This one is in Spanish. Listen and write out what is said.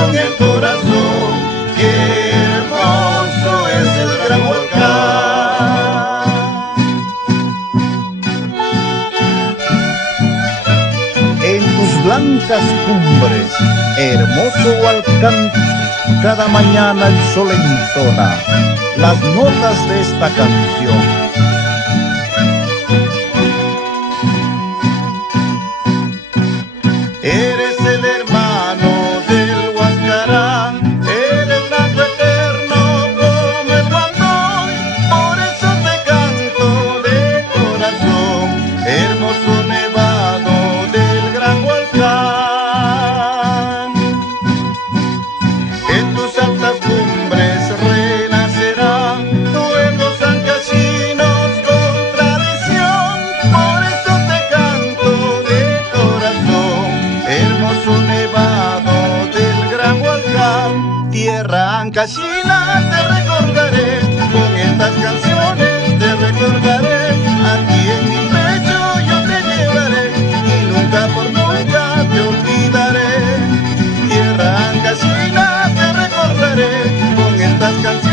con el corazón. Qué hermoso es el Gran Volcán. En tus blancas cumbres, hermoso volcán, cada mañana el sol entona las notas de esta canción. Eres el hermano del Huascarán, eres blanco eterno como el Guandoy, por eso te canto de corazón, hermoso nevado del Gran Volcán. En tus altas cumbres renacerán nuevos ancasinos con tradición, por eso te canto de corazón, hermoso nevado del Gran Volcán. Tierra ancashina, te recordaré, con estas canciones te recordaré, aquí en mi pecho yo te llevaré, y nunca por nunca te olvidaré. Tierra ancashina, te recordaré, con estas canciones